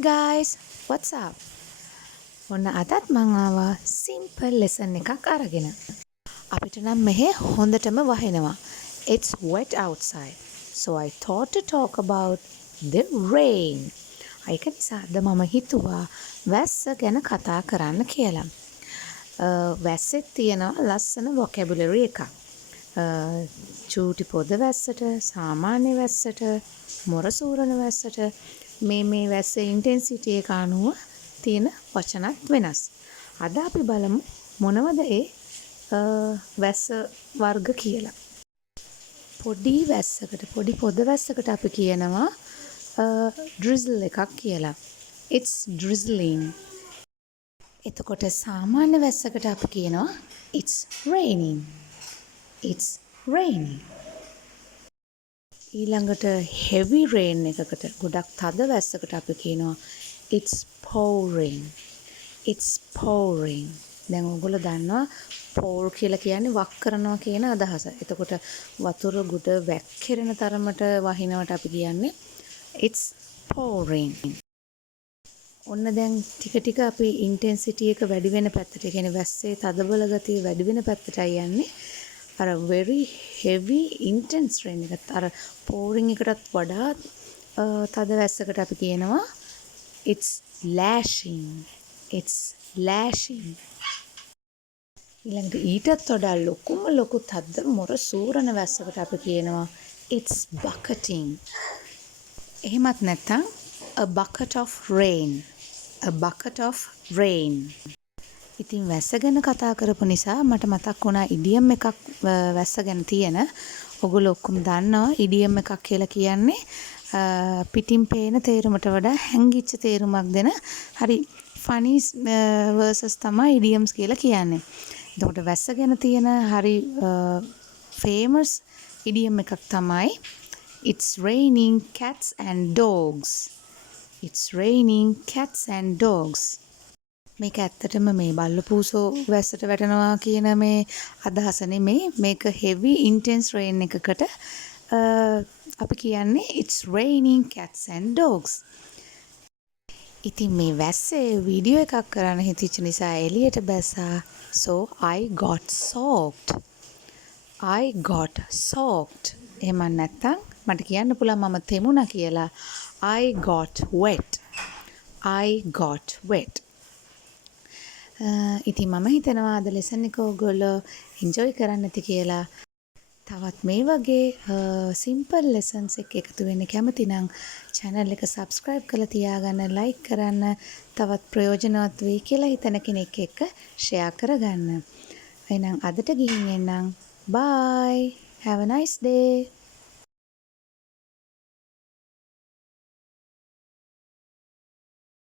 guys, what's up? ඔන්න අදත් මං ආවා simple lesson එකක් අරගෙන. අපිට නම් මෙහෙ හොඳටම වහිනවා. It's wet outside. So I thought to talk about the rain. ඒක නිසා අද මම හිතුවා වැස්ස ගැන කතා කරන්න කියලා. වැස්සෙත් තියෙනවා ලස්සන vocabulary එකක්. චූටි පොද වැස්සට, සාමාන්‍ය වැස්සට, මොරසූරන වැස්සට මේ වැස්සේ ඉන්ටෙන්සිටි එක අනුව තියෙන වචනත් වෙනස්. අද අපි බලමු මොනවද ඒ වැස්ස වර්ග කියලා. පොඩි වැස්සකට, පොඩි පොද වැස්සකට අපි කියනවා drizzle එකක් කියලා. It's drizzling. එතකොට සාමාන්‍ය වැස්සකට අපි කියනවා it's raining. It's raining. ඊළඟට heavy rain එකකට, ගොඩක් තද වැස්සකට අපි කියනවා it's pouring. It's pouring. දැන් ඔයගොල්ලෝ දන්නවා pour කියලා කියන්නේ වක් කරනවා කියන අදහස. එතකොට වතුර ගොඩ වැක්කිරෙන තරමට වහිනවට අපි කියන්නේ it's pouring. ඔන්න දැන් ටික ටික අපි ඉන්ටෙන්සිටි එක වැඩි වෙන පැත්තට, ඒ කියන්නේ වැස්සේ තදබල ගතිය වැඩි වෙන පැත්තටයි යන්නේ. අර very heavy intense rain එකත් අර pouring එකටත් වඩා තද වැස්සකට අපි කියනවා it's lashing. It's lashing. ඊළඟට ඊටත් වඩා ලොකු තද මොර සූරන වැස්සකට අපි කියනවා it's bucketing. එහෙමත් නැත්නම් a bucket of rain. A bucket of rain. ඉතින් වැස්ස ගැන කතා කරපු නිසා මට මතක් වුණා ඉඩියම් එකක් වැස්ස ගැන තියෙන. ඔයගොල්ලෝ ඔක්කොම දන්නවා ඉඩියම් එකක් කියලා කියන්නේ පිටින් පේන තේරුමට වඩා හැංගිච්ච තේරුමක් දෙන හරි funny verses තමයි idioms කියලා කියන්නේ. එතකොට වැස්ස ගැන තියෙන හරි famous idiom එකක් තමයි it's raining cats and dogs. It's raining cats and dogs. මේක ඇත්තටම මේ බල්ලපූසෝ වැස්සට වැටෙනවා කියන මේ අදහස නෙමෙයි. මේක heavy intense rain එකකට අපි කියන්නේ it's raining cats and dogs. ඉතින් මේ වැස්සේ වීඩියෝ එකක් කරන්න හිතෙච්ච නිසා එළියට බැස්සා. So I got soaked. I got soaked. එහෙම නැත්තම් මට කියන්න පුළුවන් මම තෙමුණා කියලා. I got wet. I got wet. ඉතින් මම හිතනවා අද ලෙසන් එක ඔයගොල්ලෝ enjoy කරන්න ඇති කියලා. තවත් මේ වගේ simple lessons එකතු වෙන්න කැමති නම් channel එක subscribe කරලා තියාගන්න, like කරන්න, තවත් ප්‍රයෝජනවත් වෙයි කියලා හිතන කෙනෙක් එක්ක share කරගන්න. එහෙනම් අදට ගිහින් එන්නම්. Bye. Have a nice day.